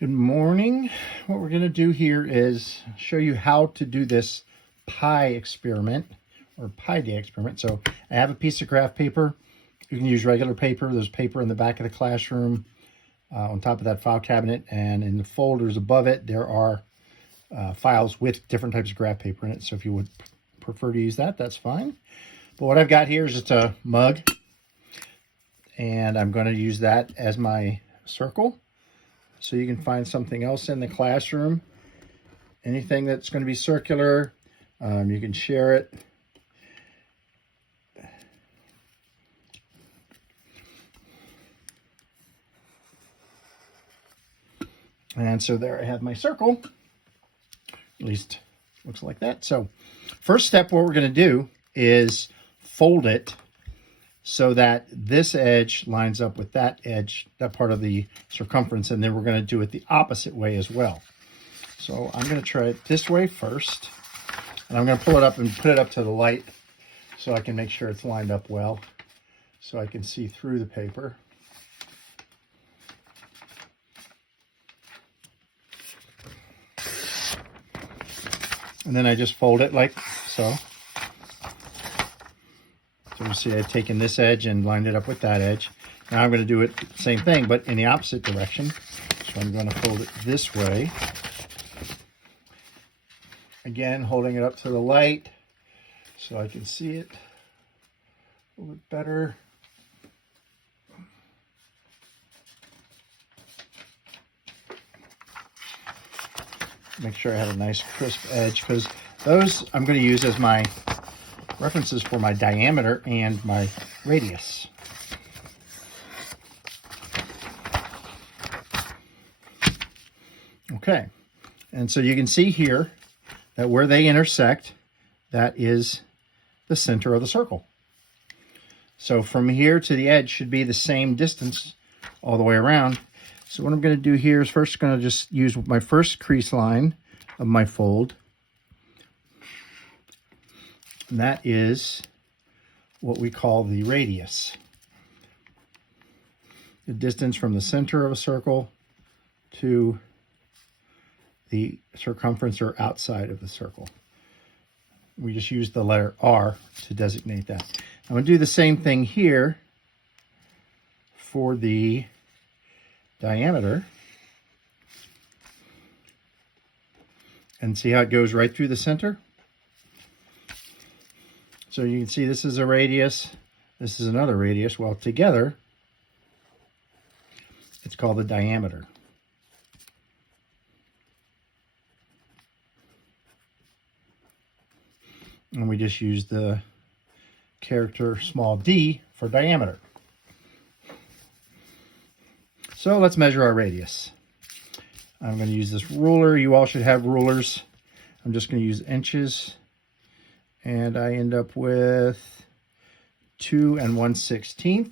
Good morning. What we're going to do here is show you how to do this pie experiment or pie day experiment. So I have a piece of graph paper. You can use regular paper. There's paper in the back of the classroom on top of that file cabinet, and in the folders above it there are files with different types of graph paper in it. So if you would prefer to use that, that's fine. But what I've got here is just a mug, and I'm going to use that as my circle. So you can find something else in the classroom, anything that's going to be circular, you can share it. And so there I have my circle, at least looks like that. So first step, what we're going to do is fold it so that this edge lines up with that edge, that part of the circumference, and then we're going to do it the opposite way as well. So I'm going to try it this way first, and I'm going to pull it up and put it up to the light so I can make sure it's lined up well, so I can see through the paper. And then I just fold it like so. So you see I've taken this edge and lined it up with that edge. Now I'm going to do it the same thing, but in the opposite direction. So I'm going to fold it this way. Again, holding it up to the light so I can see it a little bit better. Make sure I have a nice crisp edge, because those I'm going to use as my references for my diameter and my radius. Okay, and so you can see here that where they intersect, that is the center of the circle. So from here to the edge should be the same distance all the way around. So what I'm going to do here is first going to just use my first crease line of my fold. And that is what we call the radius. The distance from the center of a circle to the circumference or outside of the circle. We just use the letter R to designate that. I'm going to do the same thing here for the diameter. And see how it goes right through the center? So you can see this is a radius, this is another radius. Well, together, it's called the diameter. And we just use the character small d for diameter. So let's measure our radius. I'm going to use this ruler. You all should have rulers. I'm just going to use inches. And I end up with 2 1/16.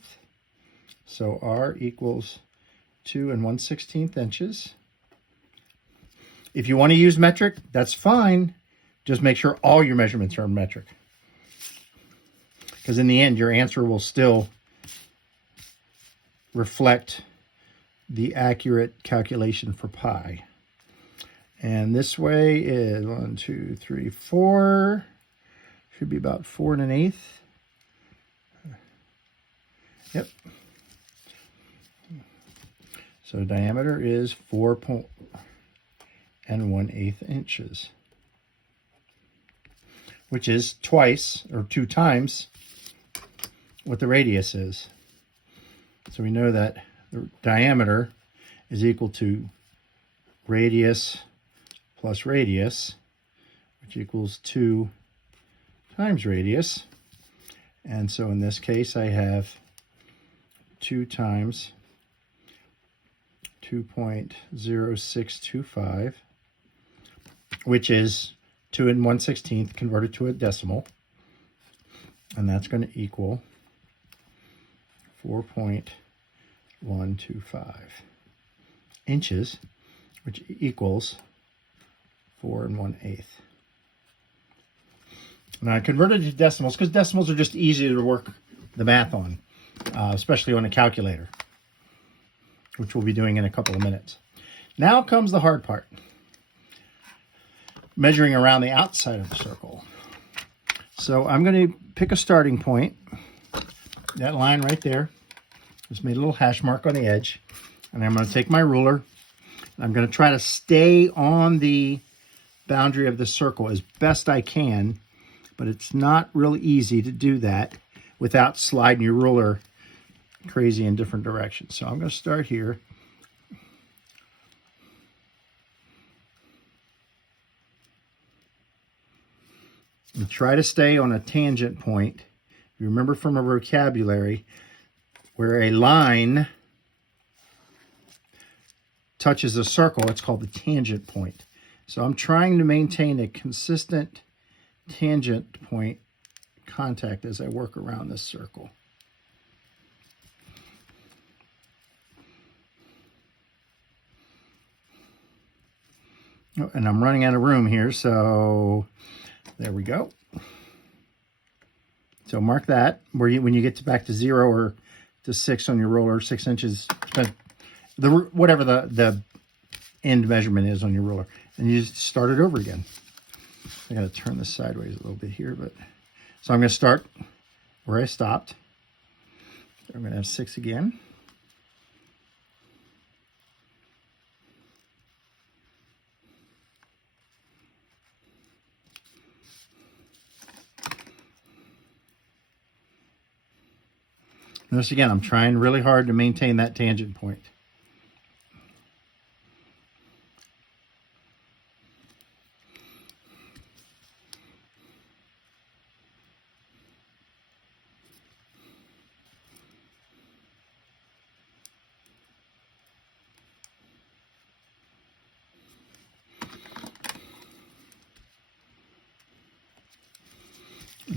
So R equals 2 1/16 inches. If you want to use metric, that's fine. Just make sure all your measurements are in metric, because in the end, your answer will still reflect the accurate calculation for pi. And this way is 1, 2, 3, 4. Should be about 4 1/8. Yep. So diameter is 4 1/8 inches, which is twice or 2 times what the radius is. So we know that the diameter is equal to radius plus radius, which equals 2 times radius. And so in this case, I have 2 times 2.0625, which is 2 1/16 converted to a decimal. And that's going to equal 4.125 inches, which equals 4 1/8. Now I converted to decimals because decimals are just easier to work the math on, especially on a calculator, which we'll be doing in a couple of minutes. Now comes the hard part. Measuring around the outside of the circle. So I'm going to pick a starting point. That line right there. Just made a little hash mark on the edge. And I'm going to take my ruler. And I'm going to try to stay on the boundary of the circle as best I can. But it's not really easy to do that without sliding your ruler crazy in different directions. So I'm going to start here. And try to stay on a tangent point. You remember from a vocabulary, where a line touches a circle, it's called the tangent point. So I'm trying to maintain a consistent tangent point contact as I work around this circle. Oh, and I'm running out of room here, so there we go. So mark that where when you get back to 0 or to 6 on your ruler, 6 inches, whatever the end measurement is on your ruler, and you just start it over again. I got to turn this sideways a little bit here, but so I'm going to start where I stopped. I'm going to have 6 again. Notice again, I'm trying really hard to maintain that tangent point.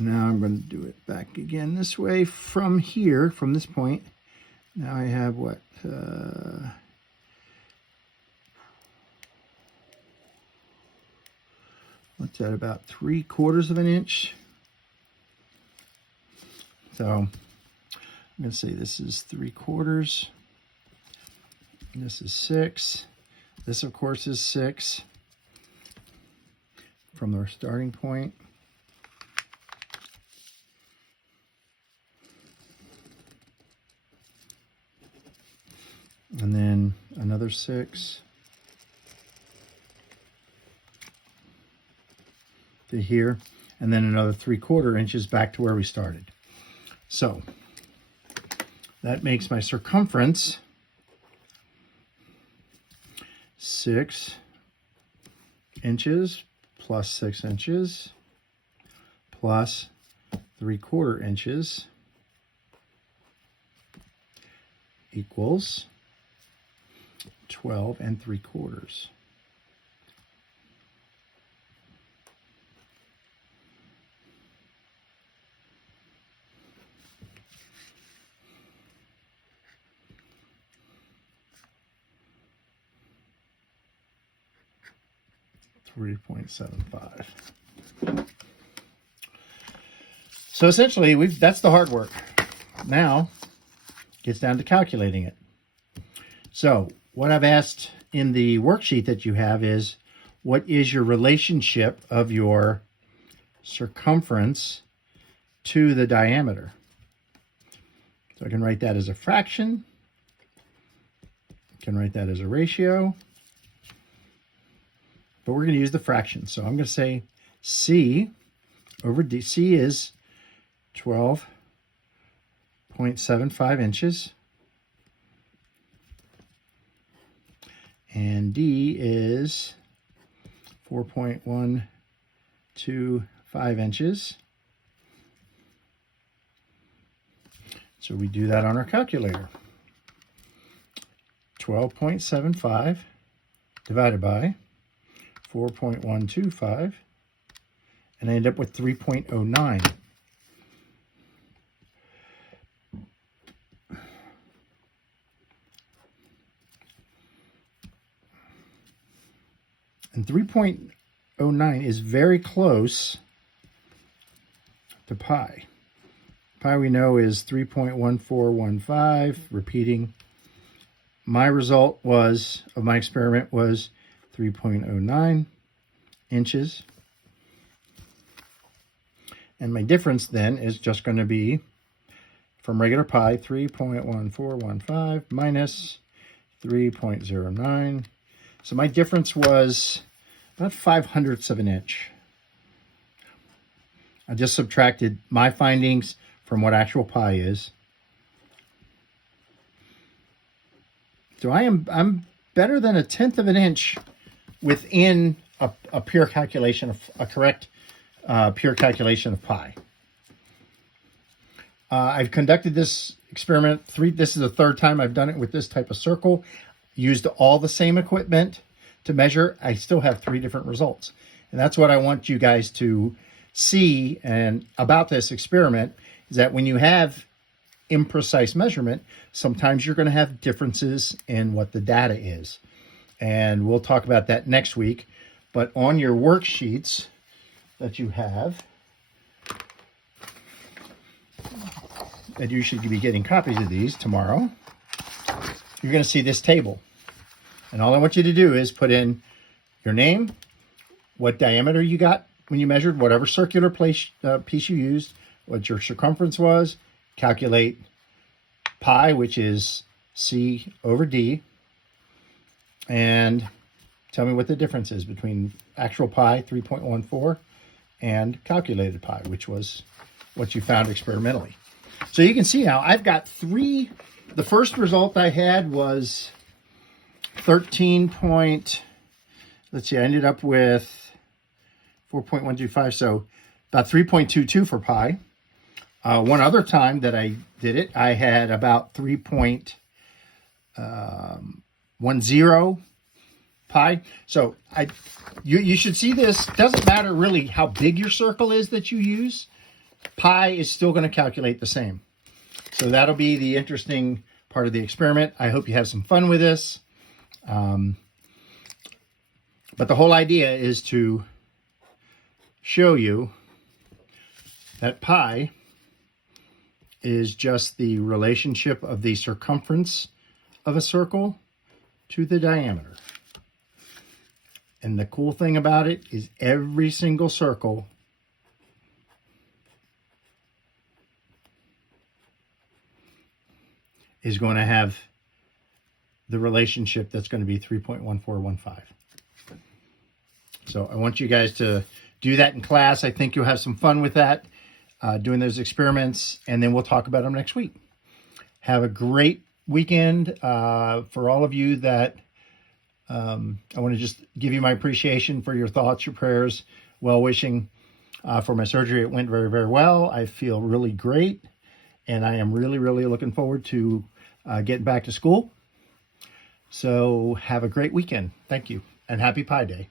Now I'm going to do it back again this way from here, from this point. Now I have what? What's that, about 3/4 of an inch? So I'm going to say this is 3/4. This is 6. This, of course, is 6 from our starting point. And then another 6 to here, and then another 3/4 inches back to where we started. So that makes my circumference 6 inches plus 6 inches plus 3/4 inches equals 12 3/4. .75. So essentially, that's the hard work. Now, it gets down to calculating it. So what I've asked in the worksheet that you have is, what is your relationship of your circumference to the diameter? So I can write that as a fraction. I can write that as a ratio. But we're going to use the fraction. So I'm going to say C over D. C is 12.75 inches. And D is 4.125 inches. So we do that on our calculator. 12.75 divided by 4.125, and I end up with 3.09. And 3.09 is very close to pi. Pi we know is 3.1415, repeating, my result was, of my experiment, was 3.09 inches. And my difference then is just going to be, from regular pi, 3.1415 minus 3.09. So my difference was about 5/100ths of an inch. I just subtracted my findings from what actual pi is. So I'm better than 1/10 of an inch within a pure calculation of a correct pure calculation of pi. I've conducted this experiment this is the third time I've done it with this type of circle. Used all the same equipment to measure. I still have 3 different results. And that's what I want you guys to see and about this experiment, is that when you have imprecise measurement, sometimes you're going to have differences in what the data is. And we'll talk about that next week. But on your worksheets that you have, that you should be getting copies of these tomorrow, you're going to see this table. And all I want you to do is put in your name, what diameter you got when you measured, whatever circular piece you used, what your circumference was, calculate pi, which is C over D, and tell me what the difference is between actual pi, 3.14, and calculated pi, which was what you found experimentally. So you can see now I've got 3. The first result I had was 13 point, let's see, I ended up with 4.125, so about 3.22 for pi. One other time that I did it, I had about 3.10 pi. So you should see this. Doesn't matter really how big your circle is that you use. Pi is still going to calculate the same. So that'll be the interesting part of the experiment. I hope you have some fun with this. But the whole idea is to show you that pi is just the relationship of the circumference of a circle to the diameter. And the cool thing about it is every single circle is going to have the relationship that's going to be 3.1415. So I want you guys to do that in class. I think you'll have some fun with that, doing those experiments, and then we'll talk about them next week. Have a great weekend. For all of you that, I want to just give you my appreciation for your thoughts, your prayers, well-wishing for my surgery. It went very, very well. I feel really great, and I am really, really looking forward to getting back to school. So have a great weekend. Thank you, and happy Pi Day.